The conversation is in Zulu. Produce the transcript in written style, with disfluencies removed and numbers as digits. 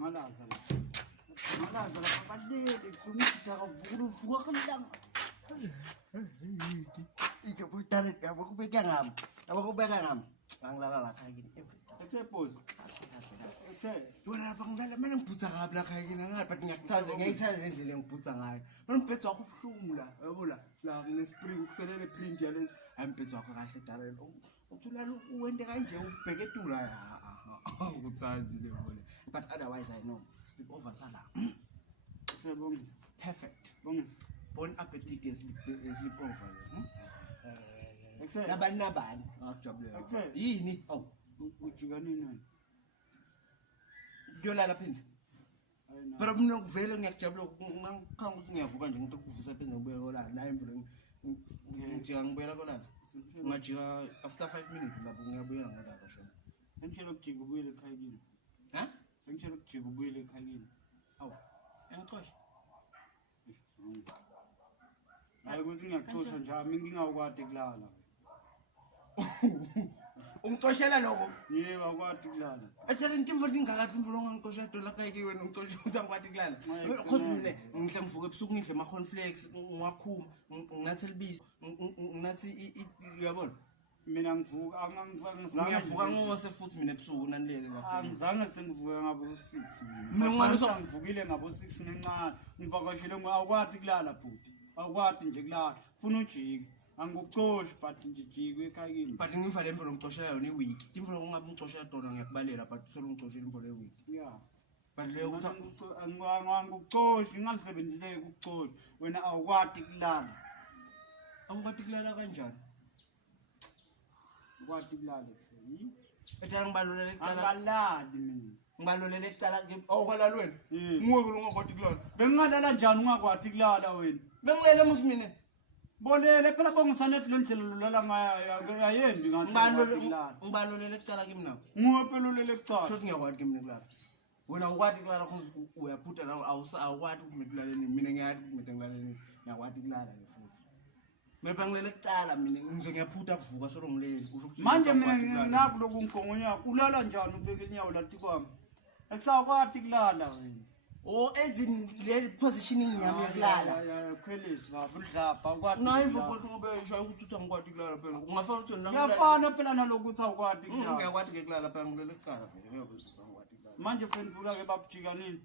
ngalaza lapha balele kusuka vuka kanilanga ike botare yabo kubeka ngami angilala la khaya kini exepose wena lapha ngilala mina ngibhutsa kabi la khaya kini angathi bathi ngiyayithanda nendlela engibhutsa ngayo mina umbhedzo wakho ubuhlungu la yabo la kunespring kuselele print yalesi umbhedzo wakho kahle darren uthulala uwente kanje ubheke etula ngutsanzi le vole but otherwise I know sleep over sala sebonga perfect bonga bon appetit sleep over except nabani akujabulela yini ujikanini wena kuyolala phenze pero mina kuvele ngiyakujabula ngikhanga ukuthi ngiyavuka nje ngithi ukuvusa phenze ngibuye kolala la emvuleni ngijika ngibuyela kolala ngajika after 5 minutes lapho ngiyabuyela ngolala shona sengitshela ukujika ubuyele ekhaya kini sengitshela ukujika ubuyele ekhaya kini awu engixosha hayi ukuthi ngiyakuxosha njalo ngingawukwadi kulala ungixoshela lokho yebo akwadi kulala ethele intimvo lingakathi imvulo ngangixosha dola kayike wena ungixosha ukuthi angikwadi kulala cause mina ngihle ngivuka ebusuku ngidle ama cornflakes ngiwakhuma nginathi libisi nginathi uyabona mina ngivuka ngiyavuka ngose futhi mina ebusuku nanilele lapha angizange sengivuka ngabo 6 mina ngimane ngivukile ngabo 6 ngencane ngivakashele awukwadi kulala bhuti awukwadi nje kulala ufuna ujike angikuxoshi but nje jike ekhaya kini but ngimva le mvulo ngixoshela yona iweek imvulo ungabe ngixoshela dona ngiyakubalela but solo ngixoshela imvulo eweek yeah but le ukuthi angikuxoshi ngalisebenzile ukuxoshi wena awukwadi kulala angikwadi kulala kanjani ukwadi kulala kuseni ethana ngibalulele ecala angalali mina ngibalulele ecala awukalala wena nguwe kulungakwadi kulala bengingalala njani ungakwadi kulala wena bengilele musi mina bolele phela bongisanethi lendlela lolala ngayo ayendi ngathi ngibalulele ecala kimi nawo nguwe pelulele ekucala shothi ngiyakwadi kimi nekulala wena awukwadi kulala uyaphutha nawe awukwadi ukuthi mekulaleni mina ngiyathi ukuthi ngilaleni ngiyakwadi kulala ke futhi mina bangilele ecala mina ngize ngiyaphutha kuvuka solo ngilele kusho ukuthi manje mina naku lokungigongonya ulala njani ubeke inyawo lathi kwami akusakwadi kulala wena ezile positioning yami yokulala khwelisi baba udlapha ukwadi nayo imvubo ngobe ngisho ukuthi uthi angikwadi kulala phela ungafana ukuthi wena ngiyafana phela nalokuthi awukwadi kulala ngiyakwadi ke kulala phela ngilele ecala vele ngeke ukuthi angikwadi kulala manje phendula ke babujikanini